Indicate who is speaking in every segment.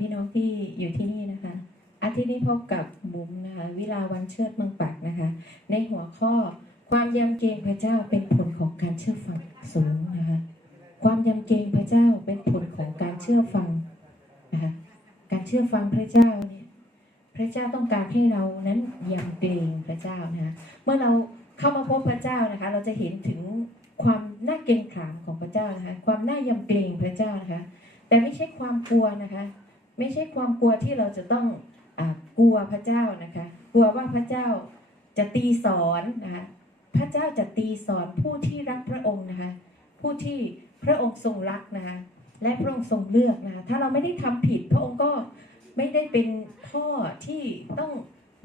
Speaker 1: พี่น้องที่อยู่ที่นี่นะคะ อาทิตย์นี้พบกับบุ๋มนะคะ วิลาวันเชิดเมืองปักนะคะ ในหัวข้อความยำเกรงพระเจ้าเป็นผลของการเชื่อฟังสูงนะคะ ความยำเกรงพระเจ้าเป็นผลของการเชื่อฟังนะคะการเชื่อฟังพระเจ้าเนี่ยพระเจ้าต้องการให้เรานั้นยำเกรงพระเจ้านะคะเมื่อเราเข้ามาพบพระเจ้านะคะ เราจะเห็นถึงความน่าเกรงขามของพระเจ้านะคะความน่ายำเกรงพระเจ้านะคะ แต่ไม่ใช่ความกลัวนะคะ ไม่ใช่ความกลัวที่เราจะต้องอกลัวพระเจ้านะคะ กลัวว่าพระเจ้าจะตีสอนนะคะพระเจ้าจะตีสอนผู้ที่รักพระองค์นะคะ ผู้ที่พระองค์ทรงรักนะคะและพระองค์ทรงเลือกนะคะถ้าเราไม่ได้ทำผิด พระองค์ก็ไม่ได้เป็นพ่อที่ต้อง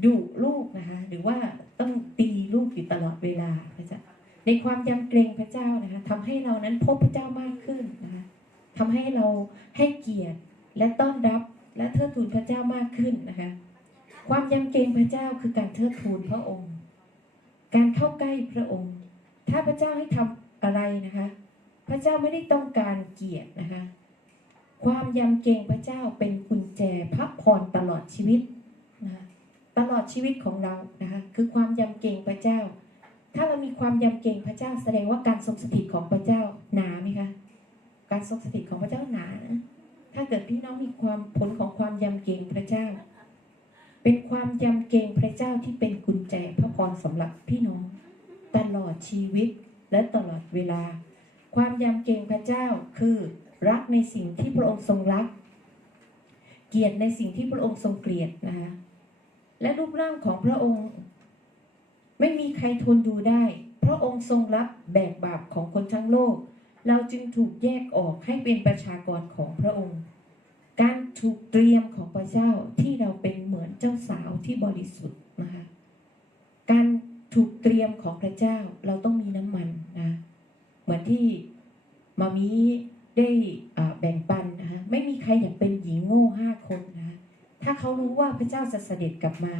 Speaker 1: ดุลูกนะคะหรือว่าต้องตีลูกอยู่ตลอดเวลาพระเจ้าในความยำเกรงพระเจ้านะคะทำให้เรานั้นพบพระเจ้ามากขึ้นนะคะทำให้เราให้เกียรติ และต้อนรับและเทิดทูนพระเจ้ามากขึ้นนะคะ ความยำเกรงพระเจ้าคือการเทิดทูนพระองค์ การเข้าใกล้พระองค์ ถ้าพระเจ้าให้ทำอะไรนะคะ พระเจ้าไม่ได้ต้องการเกียรตินะคะ ความยำเกรงพระเจ้าเป็นกุญแจพระพรตลอดชีวิตนะะตลอดชีวิตของเรานะคะคือความยำเกรงพระเจ้า ถ้าเรามีความยำเกรงพระเจ้า แสดงว่าการทรงสถิตของพระเจ้าหนาไหมคะการทรงสถิตของพระเจ้าหนานะ ถ้าเกิดพี่น้องมีความผลของความยำเกรงพระเจ้า เป็นความยำเกรงพระเจ้าที่เป็นกุญแจพระพรสำหรับพี่น้อง ตลอดชีวิตและตลอดเวลา ความยำเกรงพระเจ้าคือรักในสิ่งที่พระองค์ทรงรัก เกลียดในสิ่งที่พระองค์ทรงเกลียดนะคะและรูปร่างของพระองค์ ไม่มีใครทนดูได้ พระองค์ทรงรับแบกบาปของคนทั้งโลก เราจึงถูกแยกออกให้เป็นประชากรของพระองค์ การถูกเตรียมของพระเจ้าที่เราเป็นเหมือนเจ้าสาวที่บริสุทธิ์นะคะการถูกเตรียมของพระเจ้าเราต้องมีน้ำมันนะเหมือนที่มามีได้แบ่งปันนะคะไม่มีใครอยากเป็นหญิงโง่ห้าคนนะคะถ้าเขารู้ว่าพระเจ้าจะเสด็จกลับมา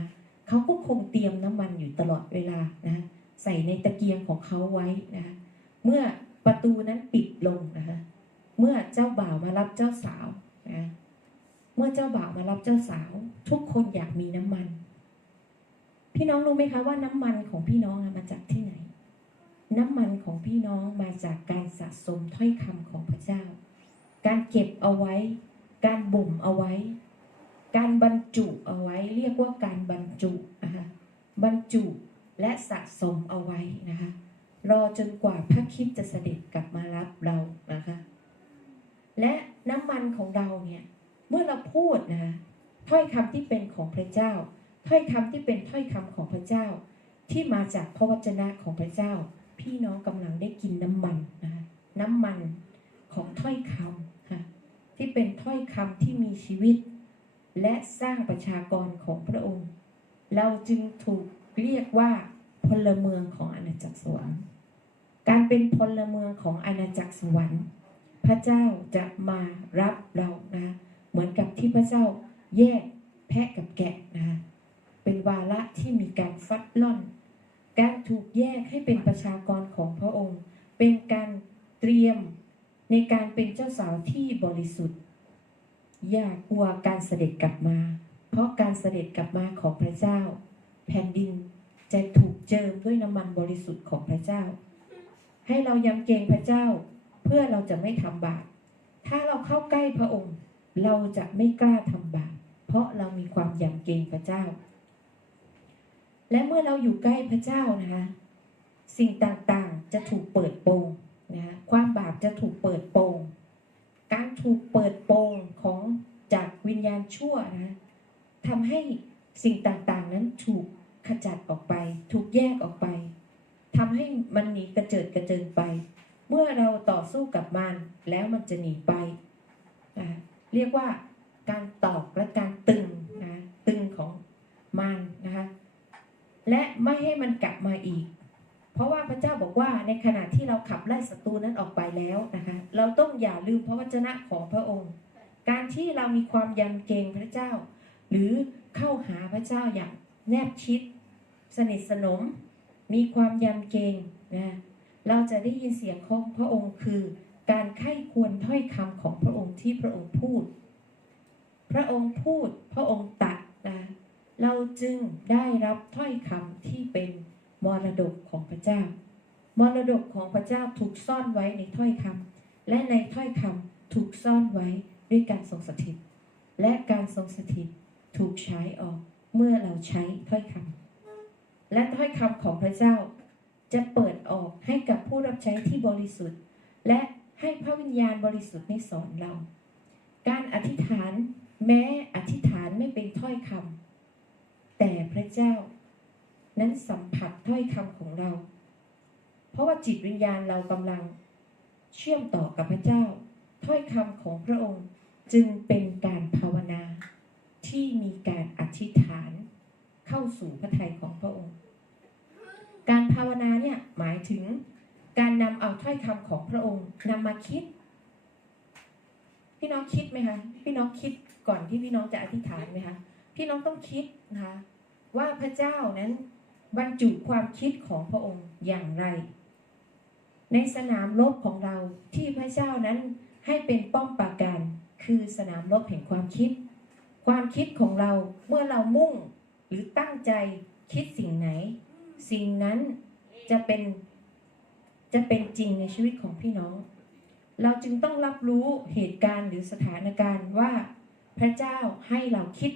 Speaker 1: เขาก็คงเตรียมน้ำมันอยู่ตลอดเวลานะใส่ในตะเกียงของเขาไว้นะเมื่อ ประตูนั้นปิดลงนะคะเมื่อเจ้าบ่าวมารับเจ้าสาวนะเมื่อเจ้าบ่าวมารับเจ้าสาว ทุกคนอยากมีน้ำมัน พี่น้องรู้ไหมคะว่าน้ำมันของพี่น้องมาจากที่ไหน น้ำมันของพี่น้องมาจากการสะสมถ้อยคำของพระเจ้า การเก็บเอาไว้ การบ่มเอาไว้ การบรรจุเอาไว้ เรียกว่าการบรรจุนะคะบรรจุและสะสมเอาไว้นะคะ รอจนกว่าพระคิดจะเสด็จกลับมารับเรานะคะ และน้ำมันของเราเนี่ย เมื่อเราพูดนะคะถ้อยคำที่เป็นของพระเจ้า ถ้อยคำที่เป็นถ้อยคำของพระเจ้า ที่มาจากพระวจนะของพระเจ้า พี่น้องกำลังได้กินน้ำมันนะคะน้ำมันของถ้อยคำค่ะที่เป็นถ้อยคำที่มีชีวิต และสร้างประชากรของพระองค์ เราจึงถูกเรียกว่าพลเมืองของอาณาจักรสวรรค์ การเป็นพลเมืองของอาณาจักรสวรรค์ พระเจ้าจะมารับเรานะเหมือนกับที่พระเจ้าแยกแพะกับแกะนะคะเป็นวาระที่มีการฟัดล่อน การถูกแยกให้เป็นประชากรของพระองค์ เป็นการเตรียมในการเป็นเจ้าสาวที่บริสุทธิ์ อย่ากลัวการเสด็จกลับมา เพราะการเสด็จกลับมาของพระเจ้า แผ่นดินจะถูกเจิมด้วยน้ำมันบริสุทธิ์ของพระเจ้า ให้เรายำเกรงพระเจ้า เพื่อเราจะไม่ทำบาป ถ้าเราเข้าใกล้พระองค์ เราจะไม่กล้าทำบาป เพราะเรามีความยำเกรงพระเจ้า และเมื่อเราอยู่ใกล้พระเจ้านะคะ สิ่งต่างๆจะถูกเปิดโปงนะคะความบาปจะถูกเปิดโปง การถูกเปิดโปงของจากวิญญาณชั่วนะทำให้สิ่งต่างๆนั้นถูกขจัดออกไป ถูกแยกออกไป ทำให้มันหนีกระเจิดกระเจิงไป เมื่อเราต่อสู้กับมันแล้วมันจะหนีไปนะเรียกว่าการตอกและการตึงนะตึงของมันนะคะและไม่ให้มันกลับมาอีก เพราะว่าพระเจ้าบอกว่าในขณะที่เราขับไล่ศัตรูนั้นออกไปแล้วนะคะเราต้องอย่าลืมพระวจนะของพระองค์ การที่เรามีความยำเกรงพระเจ้า หรือเข้าหาพระเจ้าอย่างแนบชิด สนิทสนม มีความยำเกรงนะเราจะได้ยินเสียงของพระองค์คือ การไข้ควรถ้อยคำของพระองค์ที่พระองค์พูด พระองค์พูดพระองค์ตัดนะเราจึงได้รับถ้อยคำที่เป็นมรดกของพระเจ้า มรดกของพระเจ้าถูกซ่อนไว้ในถ้อยคำและในถ้อยคำถูกซ่อนไว้ด้วยการทรงสถิต และการทรงสถิตถูกใช้ออกเมื่อเราใช้ถ้อยคำ และถ้อยคำของพระเจ้า จะเปิดออกให้กับผู้รับใช้ที่บริสุทธิ์ และให้พระวิญญาณบริสุทธิ์ในสอนเรา การอธิษฐานแม้อธิษฐานไม่เป็นถ้อยคำแต่พระเจ้า นั้นสัมผัสถ้อยคำของเรา เพราะว่าจิตวิญญาณเรากำลัง เชื่อมต่อกับพระเจ้า ถ้อยคำของพระองค์จึงเป็นการภาวนาที่มีการอธิษฐานเข้าสู่พระทัยของพระองค์ การภาวนาเนี่ยหมายถึงการนำเอาถ้อยคำของพระองค์นำมาคิด พี่น้องคิดไหมคะพี่น้องคิดก่อนที่พี่น้องจะอธิษฐานไหมคะพี่น้องต้องคิดนะคะว่าพระเจ้านั้นบรรจุความคิดของพระองค์อย่างไร ในสนามรบของเราที่พระเจ้านั้นให้เป็นป้อมปราการคือสนามรบแห่งความคิด ความคิดของเราเมื่อเรามุ่งหรือตั้งใจคิดสิ่งไหน สิ่งนั้นจะเป็นจะเป็นจริงในชีวิตของพี่น้อง เราจึงต้องรับรู้เหตุการณ์หรือสถานการณ์ว่า พระเจ้าให้เราคิด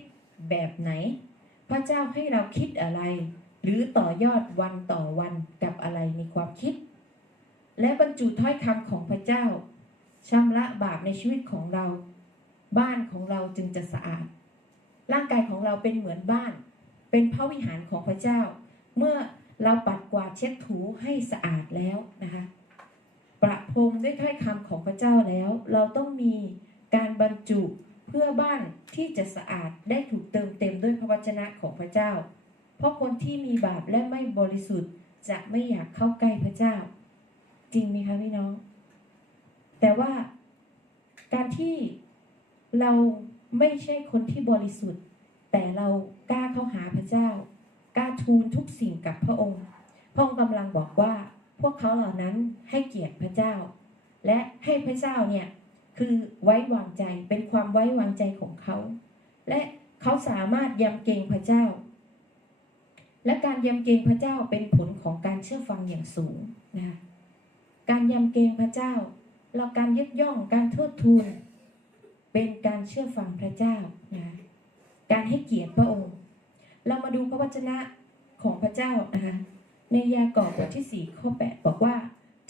Speaker 1: แบบไหน พระเจ้าให้เราคิดอะไร หรือต่อยอดวันต่อวันกับอะไรในความคิด และบรรจุถ้อยคำของพระเจ้าชำระบาปในชีวิตของเรา บ้านของเราจึงจะสะอาด ร่างกายของเราเป็นเหมือนบ้าน เป็นพระวิหารของพระเจ้า เมื่อเราปัดกวาดเช็ดถูให้สะอาดแล้วนะคะ ประพรมด้วยถ้อยคำของพระเจ้าแล้ว เราต้องมีการบรรจุเพื่อบ้านที่จะสะอาดได้ถูกเติมเต็มด้วยพระวจนะของพระเจ้า เพราะคนที่มีบาปและไม่บริสุทธิ์จะไม่อยากเข้าใกล้พระเจ้า จริงไหมคะพี่น้อง แต่ว่าการที่เราไม่ใช่คนที่บริสุทธิ์ แต่เรากล้าเข้าหาพระเจ้า ล้าทูลทุกสิ่งกับพระองค์ พระองค์กำลังบอกว่าพวกเขาเหล่านั้นให้เกียรติพระเจ้า และให้พระเจ้าเนี่ยคือไว้วางใจเป็นความไว้วางใจของเขา และเขาสามารถยำเกรงพระเจ้า และการยำเกรงพระเจ้าเป็นผลของการเชื่อฟังอย่างสูงนะการยำเกรงพระเจ้าเราการยกย่องการทิดทูนเป็นการเชื่อฟังพระเจ้านะการให้เกียรติพระองค์ เรามาดูพระวจนะของพระเจ้านะคะในยากอบบทที่ 4 ข้อ 8 บอกว่า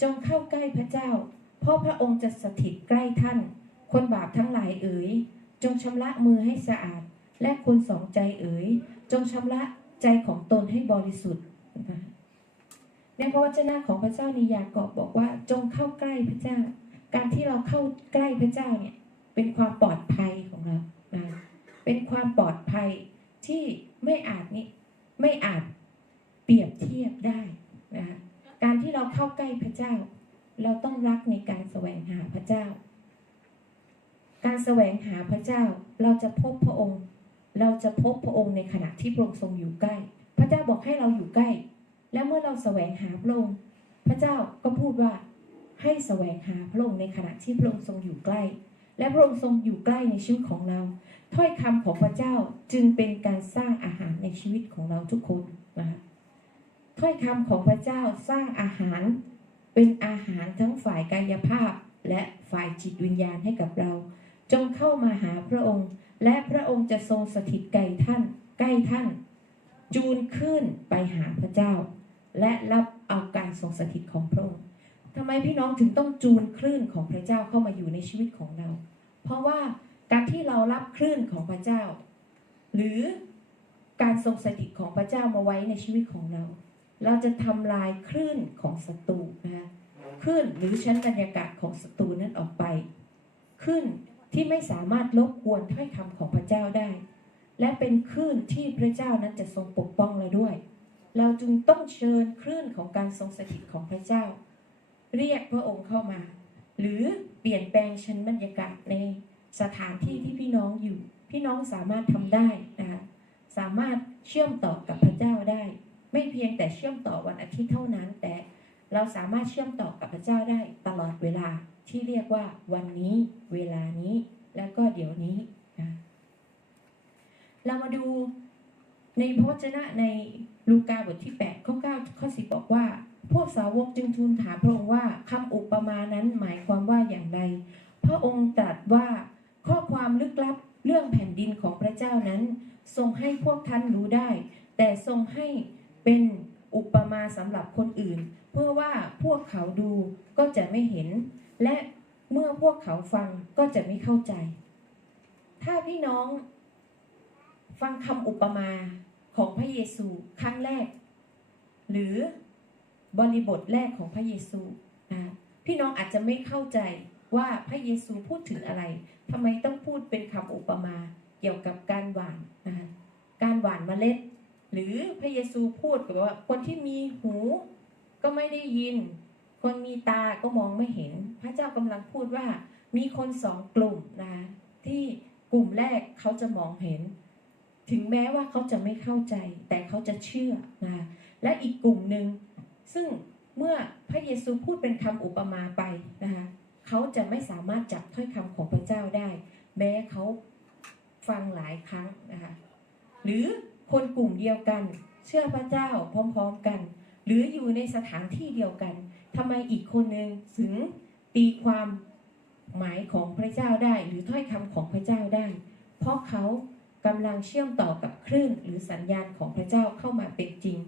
Speaker 1: จงเข้าใกล้พระเจ้า เพราะพระองค์จะสถิตใกล้ท่าน คนบาปทั้งหลายเอ๋ย จงชำระมือให้สะอาด และคนสองใจเอ๋ย จงชำระใจของตนให้บริสุทธิ์นะคะในพระวจนะของพระเจ้าในยากอบบอกว่า จงเข้าใกล้พระเจ้า การที่เราเข้าใกล้พระเจ้าเนี่ยเป็นความปลอดภัยของเรานะเป็นความปลอดภัย ที่ไม่อาจนี่ไม่อาจเปรียบเทียบได้นะคะการที่เราเข้าใกล้พระเจ้า เราต้องรักในการแสวงหาพระเจ้า การแสวงหาพระเจ้าเราจะพบพระองค์ เราจะพบพระองค์ในขณะที่พระองค์ทรงอยู่ใกล้ พระเจ้าบอกให้เราอยู่ใกล้ และเมื่อเราแสวงหาพระองค์พระเจ้าก็พูดว่าให้แสวงหาพระองค์ในขณะที่พระองค์ทรงอยู่ใกล้ และพระองค์ทรงอยู่ใกล้ในชีวิตของเรา ถ้อยคำของพระเจ้าจึงเป็นการสร้างอาหารในชีวิตของเราทุกคนนะคะถ้อยคำของพระเจ้าสร้างอาหารเป็นอาหารทั้งฝ่ายกายภาพและฝ่ายจิตวิญญาณให้กับเรา จงเข้ามาหาพระองค์ และพระองค์จะทรงสถิตใกล้ท่าน ใกล้ท่าน จูนขึ้นไปหาพระเจ้า และรับเอาการทรงสถิตของพระองค์ ทำไมพี่น้องถึงต้องจูนคลื่นของพระเจ้าเข้ามาอยู่ในชีวิตของเรา เพราะว่าการที่เรารับคลื่นของพระเจ้า หรือการทรงสถิตของพระเจ้ามาไว้ในชีวิตของเรา เราจะทำลายคลื่นของศัตรูนะคะคลื่นหรือชั้นบรรยากาศของศัตรูนั้นออกไปคลื่นที่ไม่สามารถลบกวนถ้อยคำของพระเจ้าได้ และเป็นคลื่นที่พระเจ้านั้นจะทรงปกป้องเราด้วย เราจึงต้องเชิญคลื่นของการทรงสถิตของพระเจ้า เรียกพระองค์เข้ามา หรือเปลี่ยนแปลงชั้นบรรยากาศในสถานที่ที่พี่น้องอยู่ พี่น้องสามารถทำได้นะคะสามารถเชื่อมต่อกับพระเจ้าได้ ไม่เพียงแต่เชื่อมต่อวันอาทิตย์เท่านั้น แต่เราสามารถเชื่อมต่อกับพระเจ้าได้ตลอดเวลาที่เรียกว่าวันนี้เวลานี้ แล้วก็เดี๋ยวนี้นะเรามาดูในพระวจนะในลูกาบทที่8ข้อ9ข้อ10บอกว่า พวกสาวกจึงทูลถามพระองค์ว่าคำอุปมานั้นหมายความว่าอย่างไร พระองค์ตรัสว่าข้อความลึกลับเรื่องแผ่นดินของพระเจ้านั้น ทรงให้พวกท่านรู้ได้ แต่ทรงให้เป็นอุปมาสำหรับคนอื่น เพื่อว่าพวกเขาดูก็จะไม่เห็น และเมื่อพวกเขาฟังก็จะไม่เข้าใจ ถ้าพี่น้องฟังคำอุปมาของพระเยซูครั้งแรก หรือ บริบทแรกของพระเยซูนะพี่น้องอาจจะไม่เข้าใจว่าพระเยซูพูดถึงอะไรทำไมต้องพูดเป็นคำอุปมาเกี่ยวกับการหว่านนะการหว่านเมล็ด หรือพระเยซูพูดกับว่า คนที่มีหูก็ไม่ได้ยิน คนมีตาก็มองไม่เห็น พระเจ้ากำลังพูดว่ามีคนสองกลุ่มนะคะที่กลุ่มแรกเขาจะมองเห็น ถึงแม้ว่าเขาจะไม่เข้าใจ แต่เขาจะเชื่อนะและอีกกลุ่มหนึ่ง ซึ่งเมื่อพระเยซูพูดเป็นคำอุปมาไปนะคะเขาจะไม่สามารถจับถ้อยคำของพระเจ้าได้ แม้เขาฟังหลายครั้งนะคะหรือคนกลุ่มเดียวกัน เชื่อพระเจ้าพร้อมๆกัน หรืออยู่ในสถานที่เดียวกันทำไมอีกคนหนึ่งถึงตีความหมายของพระเจ้าได้หรือถ้อยคำของพระเจ้าได้ เพราะเขากำลังเชื่อมต่อกับคลื่นหรือสัญญาณของพระเจ้าเข้ามาเป็นจริง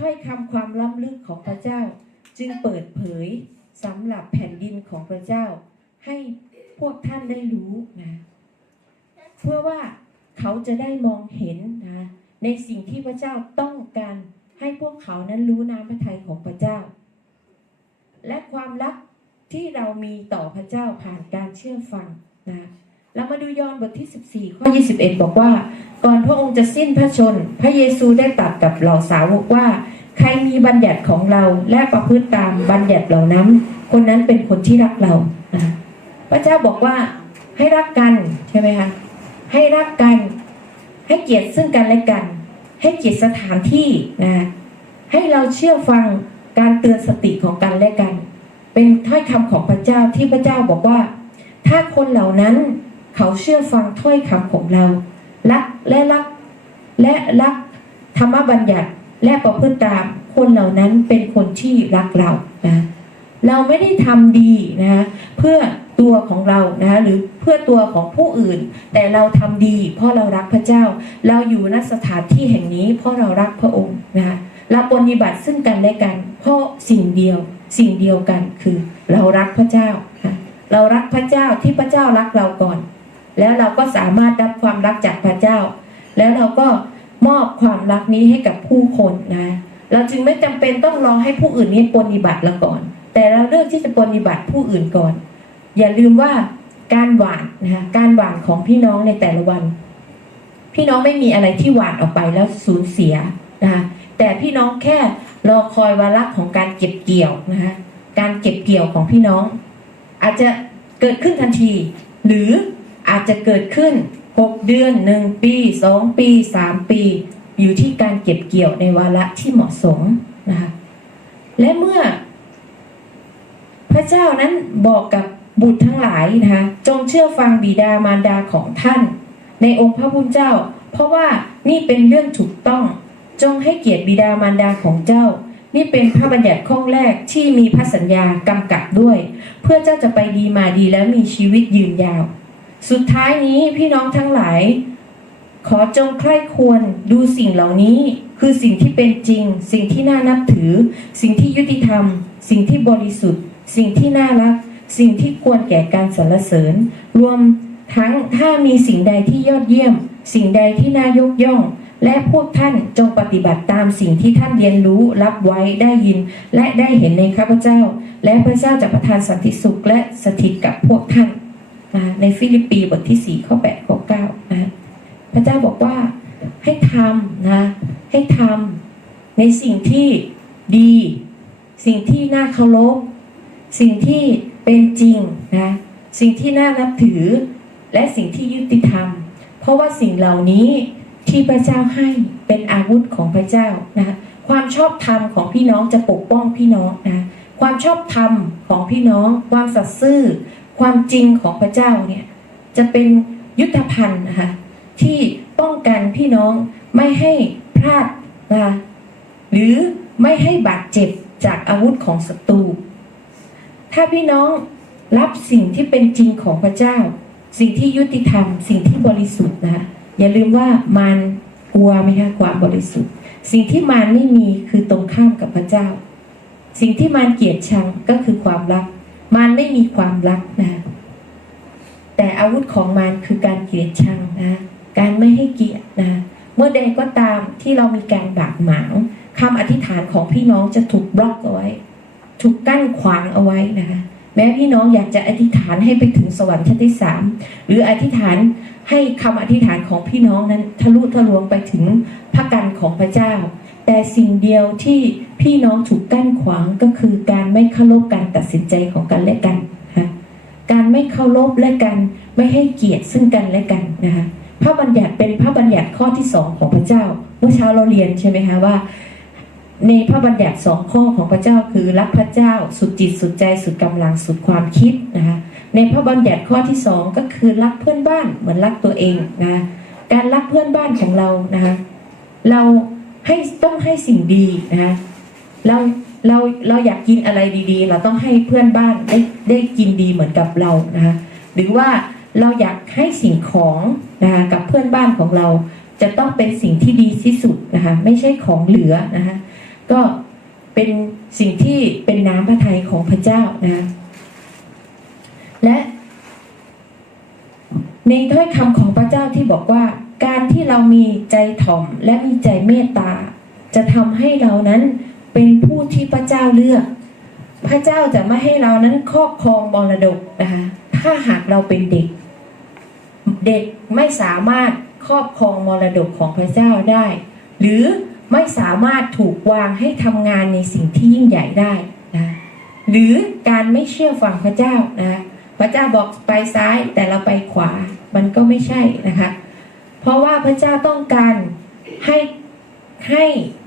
Speaker 1: ถ้อยคำความล้ำลึกของพระเจ้า จึงเปิดเผยสำหรับแผ่นดินของพระเจ้า ให้พวกท่านได้รู้นะเพื่อว่าเขาจะได้มองเห็นนะในสิ่งที่พระเจ้าต้องการให้พวกเขานั้นรู้น้ำพระทัยของพระเจ้า และความรักที่เรามีต่อพระเจ้าผ่านการเชื่อฟังนะ เรามาดูยอห์นบทที่ 14 ข้อ 21 บอกว่า ก่อนพระองค์จะสิ้นพระชน พระเยซูได้ตรัสกับเหล่าสาวกว่า ใครมีบัญญัติของเราและประพฤติตามบัญญัติเหล่านั้น คนนั้นเป็นคนที่รักเรานะพระเจ้าบอกว่าให้รักกันใช่ไหมคะให้รักกัน ให้เกียรติซึ่งกันและกัน ให้เกียรติสถานที่นะให้เราเชื่อฟังการเตือนสติของกันและกัน เป็นถ้อยคำของพระเจ้าที่พระเจ้าบอกว่า ถ้าคนเหล่านั้น เขาเชื่อฟังถ้อยคำของเรารักและรักและรักธรรมบัญญัติและประพฤติตามคนเหล่านั้นเป็นคนที่รักเรานะเราไม่ได้ทำดีนะเพื่อตัวของเรานะหรือเพื่อตัวของผู้อื่น แต่เราทำดี เพราะเรารักพระเจ้า เราอยู่ณสถานที่แห่งนี้ เพราะเรารักพระองค์นะคะเราปฏิบัติซึ่งกันและกัน เพราะสิ่งเดียวสิ่งเดียวกันคือเรารักพระเจ้านะเรารักพระเจ้าที่พระเจ้ารักเราก่อน แล้วเราก็สามารถรับความรักจากพระเจ้า แล้วเราก็มอบความรักนี้ให้กับผู้คนนะเราจึงไม่จำเป็นต้องรอให้ผู้อื่นนี้ปฏิบัติเราก่อน แต่เราเลือกที่จะปฏิบัติผู้อื่นก่อน อย่าลืมว่าการหวานนะคะการหวานของพี่น้องในแต่ละวัน พี่น้องไม่มีอะไรที่หวานออกไปแล้วสูญเสียนะคะแต่พี่น้องแค่รอคอยวาระของการเก็บเกี่ยวนะคะการเก็บเกี่ยวของพี่น้อง อาจจะเกิดขึ้นทันที หรือ อาจจะเกิดขึ้น 6 เดือน 1 ปี 2 ปี 3 ปี อยู่ที่การเก็บเกี่ยวในวาระที่เหมาะสมนะคะและเมื่อ พระเจ้านั้นบอกกับบุตรทั้งหลายนะคะจงเชื่อฟังบิดามารดาของท่าน ในองค์พระผู้เจ้า เพราะว่านี่เป็นเรื่องถูกต้อง จงให้เกียรติบิดามารดาของเจ้า นี่เป็นพระบัญญัติข้อแรกที่มีพระสัญญากำกับด้วย เพื่อเจ้าจะไปดีมาดีแล้วมีชีวิตยืนยาว สุดท้ายนี้พี่น้องทั้งหลาย ขอจงใคร่ควรดูสิ่งเหล่านี้ คือสิ่งที่เป็นจริง สิ่งที่น่านับถือ สิ่งที่ยุติธรรม สิ่งที่บริสุทธิ์ สิ่งที่น่ารัก สิ่งที่ควรแก่การสรรเสริญ รวมทั้งถ้ามีสิ่งใดที่ยอดเยี่ยม สิ่งใดที่น่ายกย่อง และพวกท่านจงปฏิบัติตามสิ่งที่ท่านเรียนรู้รับไว้ได้ยิน และได้เห็นในข้าพเจ้า และพระเจ้าจะประทานสันติสุขและสถิตกับพวกท่าน นะในฟิลิปปีบทที่ 4 ข้อ 8 ข้อ9นะพระเจ้าบอกว่าให้ทำนะ ให้ทำในสิ่งที่ดี สิ่งที่น่าเคารพสิ่งที่เป็นจริงนะ สิ่งที่น่านับถือ และสิ่งที่ยุติธรรม เพราะว่าสิ่งเหล่านี้ที่พระเจ้าให้เป็นอาวุธของพระเจ้านะความชอบธรรมของพี่น้องจะปกป้องพี่น้องนะ ความชอบธรรมของพี่น้อง ความสัตย์ซื่อ ความจริงของพระเจ้าเนี่ยจะเป็นยุทธภัณฑ์นะคะที่ป้องกันพี่น้องไม่ให้พลาดนะหรือไม่ให้บาดเจ็บจากอาวุธของศัตรูถ้าพี่น้องรับสิ่งที่เป็นจริงของพระเจ้า สิ่งที่ยุติธรรม สิ่งที่บริสุทธิ์นะคะอย่าลืมว่ามารกลัวไหมคะความบริสุทธิ์ สิ่งที่มารไม่มีคือตรงข้ามกับพระเจ้า สิ่งที่มารเกลียดชังก็คือความรัก มารไม่มีความรักนะ แต่อาวุธของมารคือการเกลียดชังนะ การไม่ให้เกียรตินะ เมื่อใดก็ตามที่เรามีการบากหมางคำอธิษฐานของพี่น้องจะถูกบล็อกเอาไว้ ถูกกั้นขวางเอาไว้นะคะแม้พี่น้องอยากจะอธิษฐานให้ไปถึงสวรรค์ชั้นที่สามหรืออธิษฐานให้คำอธิษฐานของพี่น้องนั้นทะลุทะลวงไปถึงพระกันของพระเจ้า แต่สิ่งเดียวที่ พี่น้องถูกกั้นขวางก็คือการไม่เคารพการตัดสินใจของกันและกันนะคะการไม่เคารพและกันไม่ให้เกียรติซึ่งกันและกันนะคะพระบัญญัติเป็นพระบัญญัติข้อที่สองของพระเจ้า เมื่อเช้าเราเรียนใช่ไหมคะว่า ในพระบัญญัติสองข้อของพระเจ้าคือรักพระเจ้าสุดจิตสุดใจสุดกำลังสุดความคิดนะคะในพระบัญญัติข้อที่สองก็คือรักเพื่อนบ้านเหมือนรักตัวเองนะการรักเพื่อนบ้านของเรานะคะเราให้ต้องให้สิ่งดีนะคะ เราเราเราอยากกินอะไรดีๆ เราต้องให้เพื่อนบ้านได้ได้กินดีเหมือนกับเรานะคะหรือว่าเราอยากให้สิ่งของนะคะกับเพื่อนบ้านของเรา จะต้องเป็นสิ่งที่ดีที่สุดนะคะไม่ใช่ของเหลือนะคะก็เป็นสิ่งที่เป็นน้ำพระทัยของพระเจ้านะและในถ้อยคำของพระเจ้าที่บอกว่า การที่เรามีใจถ่อมและมีใจเมตตา จะทำให้เรานั้น เป็นผู้ที่พระเจ้าเลือก พระเจ้าจะไม่ให้เรานั้นครอบครองมรดกนะคะถ้าหากเราเป็นเด็ก เด็กไม่สามารถครอบครองมรดกของพระเจ้าได้ หรือไม่สามารถถูกวางให้ทำงานในสิ่งที่ยิ่งใหญ่ได้นะหรือการไม่เชื่อฟังพระเจ้านะพระเจ้าบอกไปซ้ายแต่เราไปขวามันก็ไม่ใช่นะคะ เพราะว่าพระเจ้าต้องการให้ให้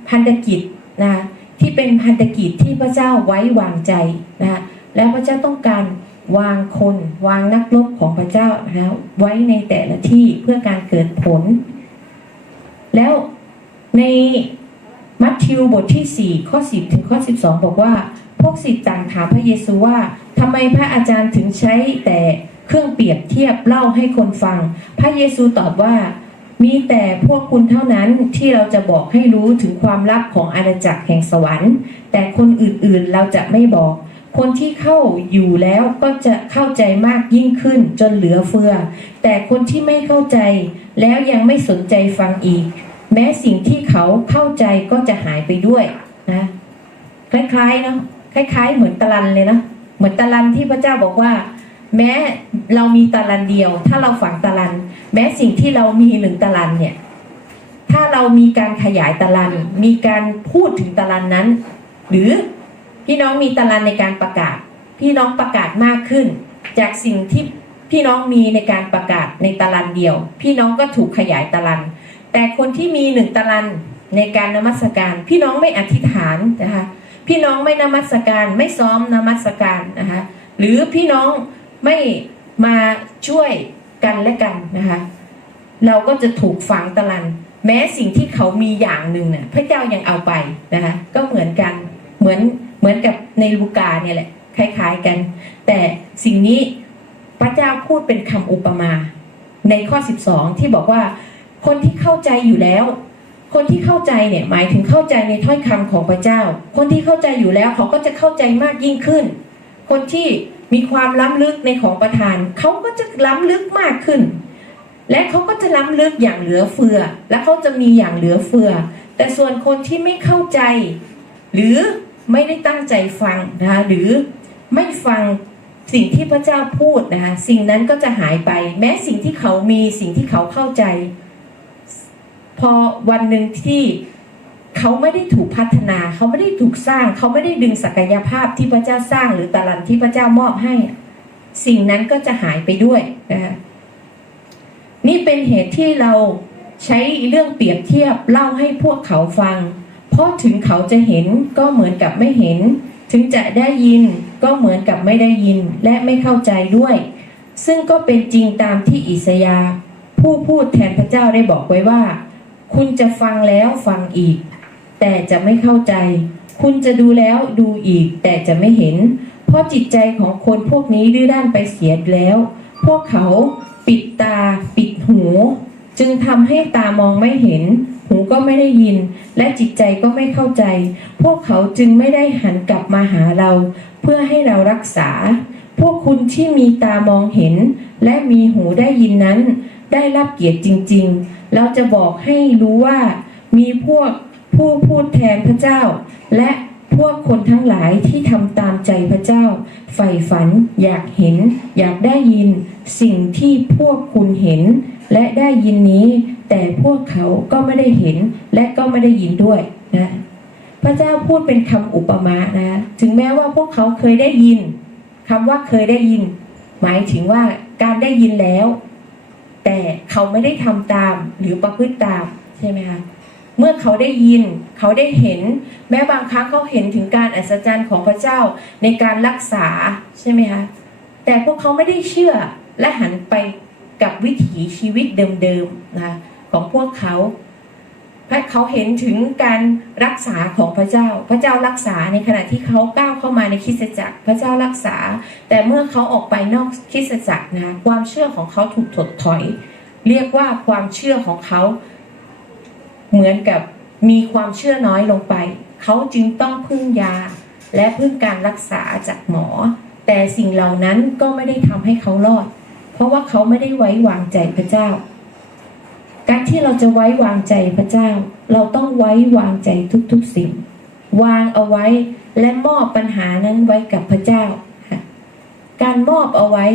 Speaker 1: พันธกิจนะ ที่เป็นพันธกิจที่พระเจ้าไว้วางใจนะและพระเจ้าต้องการวางคนวางนักรบของพระเจ้านะไว้ในแต่ละที่เพื่อการเกิดผล แล้วในมัทธิวบทที่ 4 ข้อ 10 ถึงข้อ 12 บอกว่า พวกศิษย์ต่างถามพระเยซูว่าทำไมพระอาจารย์ถึงใช้แต่เครื่องเปรียบเทียบเล่าให้คนฟัง พระเยซูตอบว่า มีแต่พวกคุณเท่านั้นที่เราจะบอกให้รู้ถึงความลับของอาณาจักรแห่งสวรรค์ แต่คนอื่นๆเราจะไม่บอก คนที่เข้าอยู่แล้วก็จะเข้าใจมากยิ่งขึ้นจนเหลือเฟือ แต่คนที่ไม่เข้าใจ แล้วยังไม่สนใจฟังอีก แม้สิ่งที่เขาเข้าใจก็จะหายไปด้วยนะคล้ายๆเนาะคล้าย ๆ เหมือนตะลันเลยเนาะเหมือนตะลันที่พระเจ้าบอกว่า แม้เรามีตะลันเดียว ถ้าเราฝังตะลันแม้สิ่งที่เรามีหนึ่งตะลันเนี่ย ถ้าเรามีการขยายตะลันมีการพูดถึงตะลันนั้น หรือพี่น้องมีตะลันในการประกาศ พี่น้องประกาศมากขึ้น จากสิ่งที่พี่น้องมีในการประกาศในตะลันเดียว พี่น้องก็ถูกขยายตะลันแต่คนที่มีหนึ่งตะลันในการนมัสการ พี่น้องไม่อธิษฐานนะคะพี่น้องไม่นมัสการไม่ซ้อมนมัสการนะคะหรือพี่น้อง ไม่มาช่วยกันและกันนะคะ เราก็จะถูกฝังตะลัน แม้สิ่งที่เขามีอย่างหนึ่งน่ะพระเจ้ายังเอาไปนะคะก็เหมือนกันเหมือนเหมือนกับในลูกาเนี่ยแหละคล้ายๆกัน แต่สิ่งนี้พระเจ้าพูดเป็นคำอุปมา ในข้อ 12 ที่บอกว่าคนที่เข้าใจอยู่แล้ว คนที่เข้าใจเนี่ยหมายถึงเข้าใจในถ้อยคำของพระเจ้า คนที่เข้าใจอยู่แล้วเขาก็จะเข้าใจมากยิ่งขึ้น คนที่ มีความล้ำลึกในของประทาน เขาก็จะล้ำลึกมากขึ้น และเขาก็จะล้ำลึกอย่างเหลือเฟือ และเขาจะมีอย่างเหลือเฟือ แต่ส่วนคนที่ไม่เข้าใจ หรือไม่ได้ตั้งใจฟังนะคะหรือไม่ฟังสิ่งที่พระเจ้าพูดนะคะสิ่งนั้นก็จะหายไป แม้สิ่งที่เขามีสิ่งที่เขาเข้าใจ พอวันหนึ่งที่ เขาไม่ได้ถูกพัฒนาเขาไม่ได้ถูกสร้าง เขาไม่ได้ดึงศักยภาพที่พระเจ้าสร้างหรือตาลันที่พระเจ้ามอบให้ สิ่งนั้นก็จะหายไปด้วยนะคะนี่เป็นเหตุที่เราใช้เรื่องเปรียบเทียบเล่าให้พวกเขาฟัง เพราะถึงเขาจะเห็นก็เหมือนกับไม่เห็น ถึงจะได้ยินก็เหมือนกับไม่ได้ยินและไม่เข้าใจด้วย ซึ่งก็เป็นจริงตามที่อิสยา ผู้พูดแทนพระเจ้าได้บอกไว้ว่า คุณจะฟังแล้วฟังอีก แต่จะไม่เข้าใจ คุณจะดูแล้วดูอีก แต่จะไม่เห็น เพราะจิตใจของคนพวกนี้ดื้อด้านไปเสียแล้ว พวกเขาปิดตา ปิดหู จึงทำให้ตามองไม่เห็น หูก็ไม่ได้ยิน และจิตใจก็ไม่เข้าใจ พวกเขาจึงไม่ได้หันกลับมาหาเรา เพื่อให้เรารักษา พวกคุณที่มีตามองเห็น และมีหูได้ยินนั้น ได้รับเกียรติจริง ๆ เราจะบอกให้รู้ว่ามีพวก ผู้พูดแทนพระเจ้า และพวกคนทั้งหลายที่ทำตามใจพระเจ้าใฝ่ฝันอยากเห็น อยากได้ยิน สิ่งที่พวกคุณเห็น และได้ยินนี้ แต่พวกเขาก็ไม่ได้เห็นและก็ไม่ได้ยินด้วยนะพระเจ้าพูดเป็นคำอุปมานะถึงแม้ว่าพวกเขาเคยได้ยินคำว่าเคยได้ยิน หมายถึงว่าการได้ยินแล้ว แต่เขาไม่ได้ทำตามหรือประพฤติตามใช่ไหมคะ เมื่อเขาได้ยินเขาได้เห็น แม้บางครั้งเขาเห็นถึงการอัศจรรย์ของพระเจ้าในการรักษาใช่ไหมคะแต่พวกเขาไม่ได้เชื่อและหันไปกับวิถีชีวิตเดิมๆนะคะของพวกเขาเพราะเขาเห็นถึงการรักษาของพระเจ้า พระเจ้ารักษาในขณะที่เขาก้าวเข้ามาในคริสตจักร พระเจ้ารักษา แต่เมื่อเขาออกไปนอกคริสตจักรนะความเชื่อของเขาถูกถดถอย เรียกว่าความเชื่อของเขา เหมือนกับมีความเชื่อน้อยลงไป เขาจึงต้องพึ่งยา และพึ่งการรักษาจากหมอ แต่สิ่งเหล่านั้นก็ไม่ได้ทำให้เขารอด เพราะว่าเขาไม่ได้ไว้วางใจพระเจ้า การที่เราจะไว้วางใจพระเจ้า เราต้องไว้วางใจทุกๆสิ่ง วางเอาไว้และมอบปัญหานั้นไว้กับพระเจ้า การมอบเอาไว้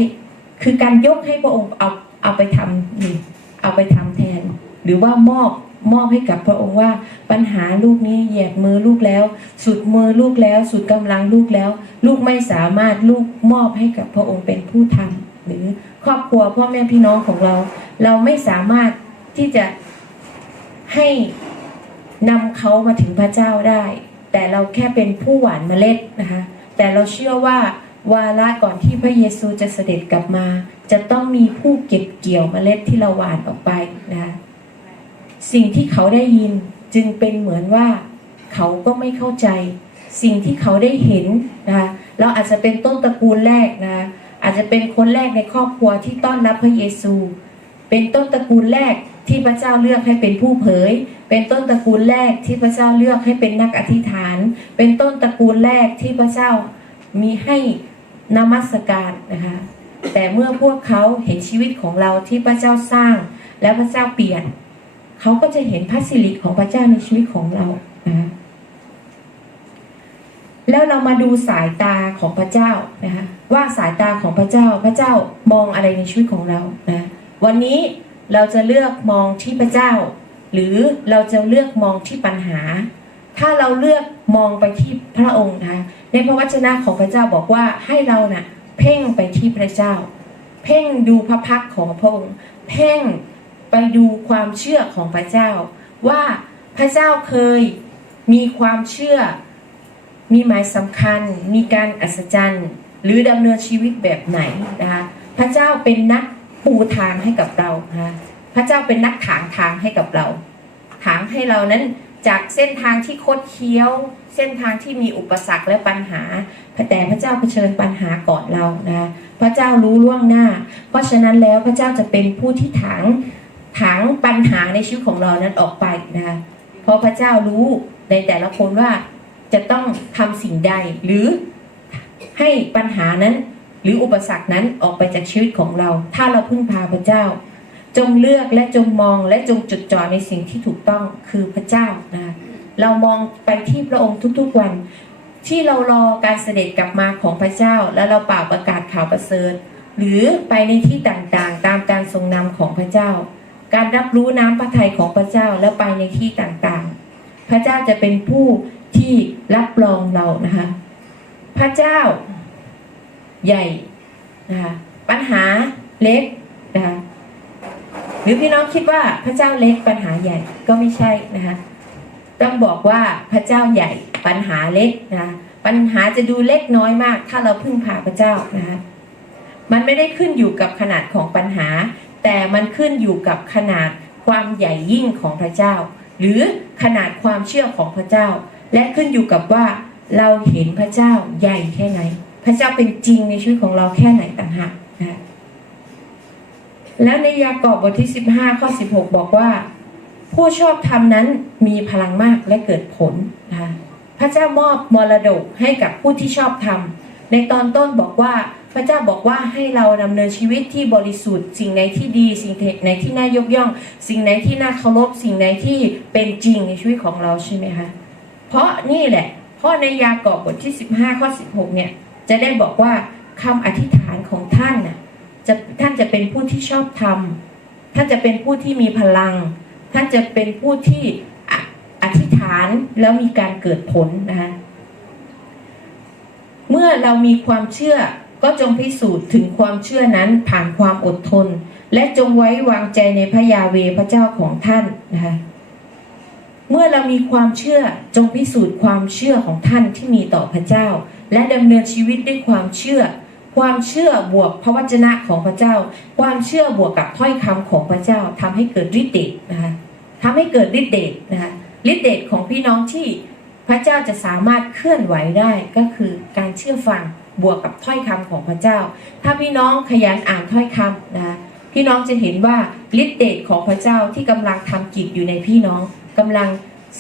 Speaker 1: คือการยกให้พระองค์เอาเอาไปทำนี่เอาไปทำแทน หรือว่ามอบ มอบให้กับพระองค์ว่าปัญหาลูกนี้แยกมือลูกแล้ว สุดมือลูกแล้ว สุดกำลังลูกแล้ว ลูกไม่สามารถลูกมอบให้กับพระองค์เป็นผู้ทำหรือครอบครัวพ่อแม่พี่น้องของเรา เราไม่สามารถที่จะให้นำเขามาถึงพระเจ้าได้ แต่เราแค่เป็นผู้หว่านเมล็ดนะคะแต่เราเชื่อว่าวาระก่อนที่พระเยซูจะเสด็จกลับมา จะต้องมีผู้เก็บเกี่ยวเมล็ดที่เราหว่านออกไปนะคะ สิ่งที่เขาได้ยินจึงเป็นเหมือนว่าเขาก็ไม่เข้าใจ สิ่งที่เขาได้เห็นนะคะเราอาจจะเป็นต้นตระกูลแรกนะคะอาจจะเป็นคนแรกในครอบครัวที่ต้อนรับพระเยซู เป็นต้นตระกูลแรกที่พระเจ้าเลือกให้เป็นผู้เผย เป็นต้นตระกูลแรกที่พระเจ้าเลือกให้เป็นนักอธิษฐาน เป็นต้นตระกูลแรกที่พระเจ้ามีให้นมัสการนะคะแต่เมื่อพวกเขาเห็นชีวิตของเราที่พระเจ้าสร้างและพระเจ้าเปลี่ยน เขาก็จะเห็นพระสิริของพระเจ้าในชีวิตของเรานะแล้วเรามาดูสายตาของพระเจ้านะคะว่าสายตาของพระเจ้าพระเจ้ามองอะไรในชีวิตของเรานะวันนี้เราจะเลือกมองที่พระเจ้า หรือเราจะเลือกมองที่ปัญหา ถ้าเราเลือกมองไปที่พระองค์นะในพระวจนะของพระเจ้าบอกว่าให้เรานะ่ะเพ่งไปที่พระเจ้า เพ่งดูพระพักของพระองค์ เพ่ง ไปดูความเชื่อของพระเจ้า ว่าพระเจ้าเคยมีความเชื่อ มีหมายสำคัญ มีการอัศจรรย์ หรือดำเนินชีวิตแบบไหนนะคะพระเจ้าเป็นนักปูทางให้กับเรานะคะพระเจ้าเป็นนักถางทางให้กับเรา ถางให้เรานั้นจากเส้นทางที่คดเคี้ยว เส้นทางที่มีอุปสรรคและปัญหาแต่พระเจ้าเผชิญปัญหาก่อนเรานะพระเจ้ารู้ล่วงหน้า เพราะฉะนั้นแล้วพระเจ้าจะเป็นผู้ที่ถาง ถางปัญหาในชีวิตของเรานั้นออกไปนะคะเพราะพระเจ้ารู้ในแต่ละคนว่าจะต้องทำสิ่งใดหรือให้ปัญหานั้น หรืออุปสรรคนั้นออกไปจากชีวิตของเรา ถ้าเราพึ่งพาพระเจ้า จงเลือกและจงมองและจงจดจ่อในสิ่งที่ถูกต้องคือพระเจ้านะเรามองไปที่พระองค์ทุกๆวัน ที่เรารอการเสด็จกลับมาของพระเจ้า แล้วเราเป่าประกาศข่าวประเสริฐหรือไปในที่ต่างๆ ตามการทรงนำของพระเจ้า การรับรู้น้ำพระทัยของพระเจ้าแล้วไปในที่ต่างๆ พระเจ้าจะเป็นผู้ที่รับรองเรานะคะ พระเจ้าใหญ่นะคะปัญหาเล็กนะคะหรือพี่น้องคิดว่าพระเจ้าเล็กปัญหาใหญ่ก็ไม่ใช่นะคะต้องบอกว่าพระเจ้าใหญ่ปัญหาเล็กนะคะปัญหาจะดูเล็กน้อยมาก ถ้าเราพึ่งพาพระเจ้านะคะมันไม่ได้ขึ้นอยู่กับขนาดของปัญหา แต่มันขึ้นอยู่กับขนาดความใหญ่ยิ่งของพระเจ้า หรือขนาดความเชื่อของพระเจ้า และขึ้นอยู่กับว่าเราเห็นพระเจ้าใหญ่แค่ไหน พระเจ้าเป็นจริงในชีวิตของเราแค่ไหนต่างหากนะแล้วในยากอบบทที่ 15 ข้อ 16 บอกว่า ผู้ชอบธรรมนั้นมีพลังมากและเกิดผลนะพระเจ้ามอบมรดกให้กับผู้ที่ชอบธรรม ในตอนต้นบอกว่า พระเจ้าบอกว่าให้เราดำเนินชีวิตที่บริสุทธิ์ สิ่งไหนที่ดี สิ่งไหนที่น่ายกย่อง สิ่งไหนที่น่าเคารพ สิ่งไหนที่เป็นจริงในชีวิตของเราใช่ไหมคะ เพราะนี่แหละ เพราะในยากอบบทที่ 15ข้อ16 เนี่ย จะได้บอกว่าคำอธิษฐานของท่านน่ะจะท่านจะเป็นผู้ที่ชอบธรรม ท่านจะเป็นผู้ที่มีพลัง ท่านจะเป็นผู้ที่ออธิษฐานแล้วมีการเกิดผลนะคะ เมื่อเรามีความเชื่อ ก็จงพิสูจน์ถึงความเชื่อนั้นผ่านความอดทน และจงไว้วางใจในพระยาเวพระเจ้าของท่านนะคะเมื่อเรามีความเชื่อจงพิสูจน์ความเชื่อของท่านที่มีต่อพระเจ้า และดำเนินชีวิตด้วยความเชื่อ ความเชื่อบวกพระวจนะของพระเจ้า ความเชื่อบวกกับถ้อยคำของพระเจ้าทำให้เกิดฤทธิ์เดชนะคะทำให้เกิดฤทธิ์เดชนะคะฤทธิ์เดชของพี่น้องที่พระเจ้าจะสามารถเคลื่อนไหวได้ก็คือการเชื่อฟัง บวกกับถ้อยคำของพระเจ้า ถ้าพี่น้องขยันอ่านถ้อยคำนะพี่น้องจะเห็นว่าฤทธิเดชของพระเจ้าที่กำลังทำกิจอยู่ในพี่น้องกำลัง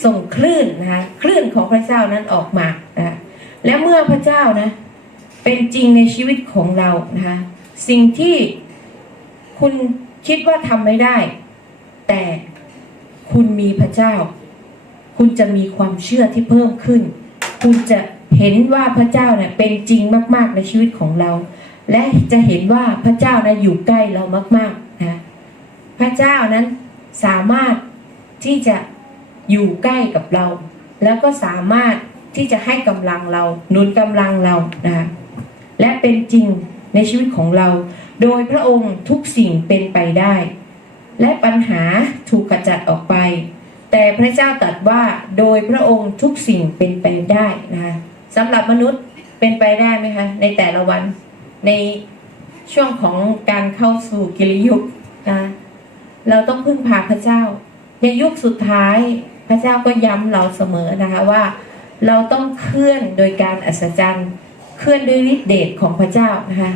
Speaker 1: ส่งคลื่นนะคะคลื่นของพระเจ้านั้นออกมานะและเมื่อพระเจ้านะเป็นจริงในชีวิตของเรานะคะสิ่งที่คุณคิดว่าทำไม่ได้ แต่คุณมีพระเจ้า คุณจะมีความเชื่อที่เพิ่มขึ้น คุณจะ เห็นว่าพระเจ้าเนี่ยเป็นจริงมาก ๆในชีวิตของเรา และจะเห็นว่าพระเจ้านะอยู่ใกล้เรามากๆนะพระเจ้านั้นสามารถที่จะอยู่ใกล้กับเรา แล้วก็สามารถที่จะให้กำลังเราหนุนกำลังเรานะคะและเป็นจริงในชีวิตของเรา โดยพระองค์ทุกสิ่งเป็นไปได้ และปัญหาถูกขจัดออกไป แต่พระเจ้าตรัสว่าโดยพระองค์ทุกสิ่งเป็นไปได้นะคะ สำหรับมนุษย์เป็นไปได้ไหมคะ ในแต่ละวันในช่วงของการเข้าสู่กิริยุคนะเราต้องพึ่งพาพระเจ้า ในยุคสุดท้ายพระเจ้าก็ย้ำเราเสมอนะคะว่า เราต้องเคลื่อนโดยการอัศจรรย์ เคลื่อนด้วยฤทธิเดชของพระเจ้านะคะ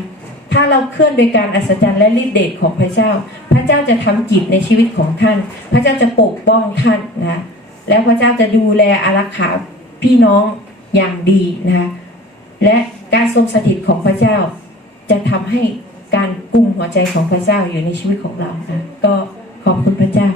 Speaker 1: ถ้าเราเคลื่อนโดยการอัศจรรย์และฤทธิเดชของพระเจ้า พระเจ้าจะทำกิจในชีวิตของท่าน พระเจ้าจะปกป้องท่านนะคะแล้วพระเจ้าจะดูแลอารักขาพี่น้อง อย่างดีนะคะและการทรงสถิตของพระเจ้า จะทำให้การกุมหัวใจของพระเจ้าอยู่ในชีวิตของเรานะก็ขอบคุณพระเจ้า